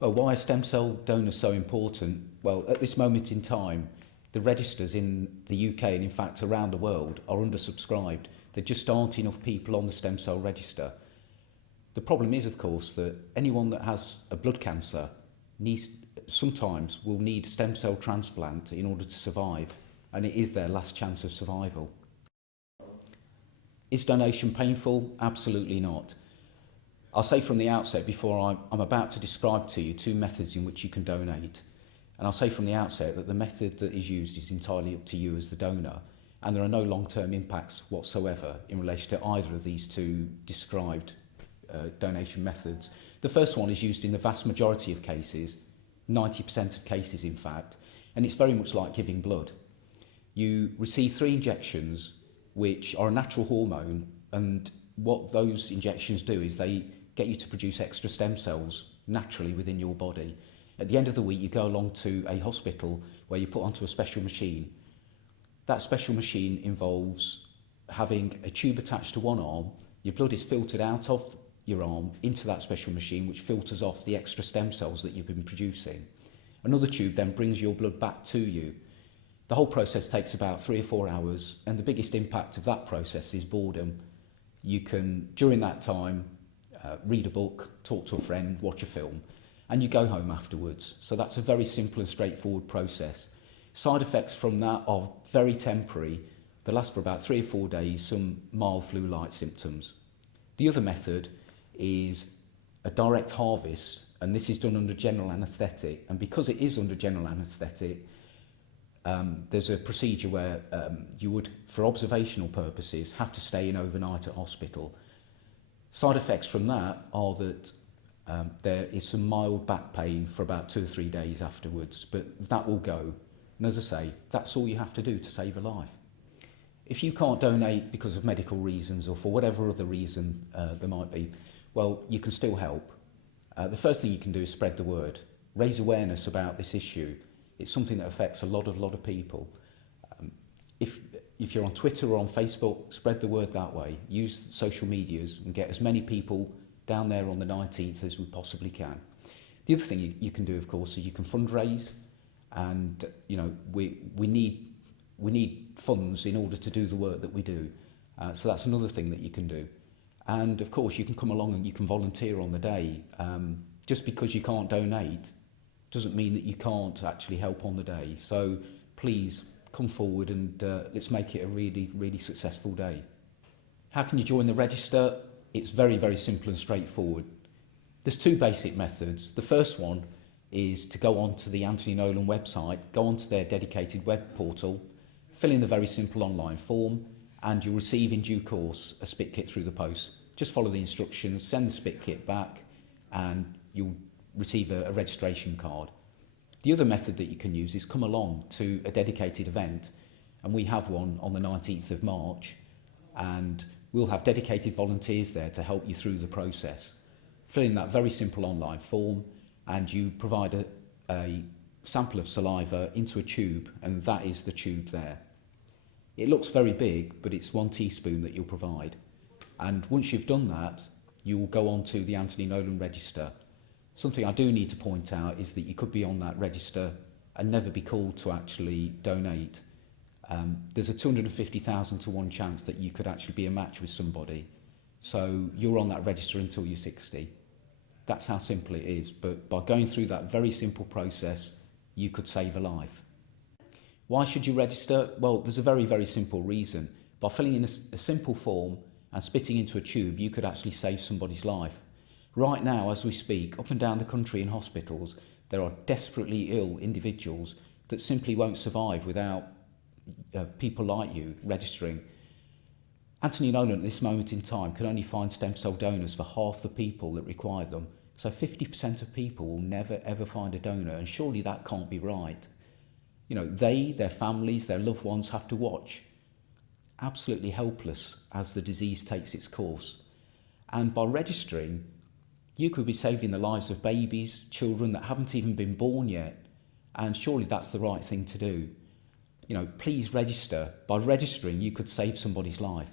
Well, why are stem cell donors so important? Well, at this moment in time, the registers in the UK and in fact around the world are undersubscribed. There just aren't enough people on the stem cell register. The problem is, of course, that anyone that has a blood cancer sometimes will need stem cell transplant in order to survive, and it is their last chance of survival. Is donation painful? Absolutely not. I'll say from the outset, before I'm about to describe to you two methods in which you can donate, and I'll say from the outset that the method that is used is entirely up to you as the donor, and there are no long-term impacts whatsoever in relation to either of these two described donation methods. The first one is used in the vast majority of cases, 90% of cases in fact, and it's very much like giving blood. You receive 3 injections which are a natural hormone, and what those injections do is they get you to produce extra stem cells naturally within your body. At the end of the week, you go along to a hospital where you're put onto a special machine. That special machine involves having a tube attached to one arm. Your blood is filtered out of your arm into that special machine, which filters off the extra stem cells that you've been producing. Another tube then brings your blood back to you. The whole process takes about 3 or 4 hours, and the biggest impact of that process is boredom. You can, during that time, read a book, talk to a friend, watch a film, and you go home afterwards. So that's a very simple and straightforward process. Side effects from that are very temporary. They last for about 3 or 4 days, some mild flu-like symptoms. The other method is a direct harvest, and this is done under general anaesthetic. And because it is under general anaesthetic, there's a procedure where you would, for observational purposes, have to stay in overnight at hospital. Side effects from that are that there is some mild back pain for about 2 or 3 days afterwards, but that will go. And as I say, that's all you have to do to save a life. If you can't donate because of medical reasons or for whatever other reason there might be, well, you can still help. The first thing you can do is spread the word, raise awareness about this issue. It's something that affects a lot of people. If you're on Twitter or on Facebook, spread the word that way. Use social medias and get as many people down there on the 19th as we possibly can. The other thing you can do, of course, is you can fundraise, and we need funds in order to do the work that we do. So that's another thing that you can do. And of course, you can come along and you can volunteer on the day. Just because you can't donate doesn't mean that you can't actually help on the day. So please come forward and let's make it a really, really successful day. How can you join the register? It's very, very simple and straightforward. There's 2 basic methods. The first one is to go onto the Anthony Nolan website, go onto their dedicated web portal, fill in the very simple online form, and you'll receive in due course a spit kit through the post. Just follow the instructions, send the spit kit back, and you'll receive a registration card. The other method that you can use is come along to a dedicated event, and we have one on the 19th of March, and we'll have dedicated volunteers there to help you through the process. Fill in that very simple online form, and you provide a sample of saliva into a tube, and that is the tube there. It looks very big, but it's 1 teaspoon that you'll provide. And once you've done that, you will go on to the Anthony Nolan register. Something I do need to point out is that you could be on that register and never be called to actually donate. There's a 250,000 to 1 chance that you could actually be a match with somebody. So you're on that register until you're 60. That's how simple it is. But by going through that very simple process, you could save a life. Why should you register? Well, there's a very, very simple reason. By filling in a simple form and spitting into a tube, you could actually save somebody's life. Right now, as we speak, up and down the country in hospitals, there are desperately ill individuals that simply won't survive without people like you registering. Anthony Nolan at this moment in time can only find stem cell donors for half the people that require them. So 50% of people will never ever find a donor, and surely that can't be right. They, their families, their loved ones have to watch, absolutely helpless as the disease takes its course. And by registering, you could be saving the lives of babies, children that haven't even been born yet, and surely that's the right thing to do. Please register. By registering, you could save somebody's life.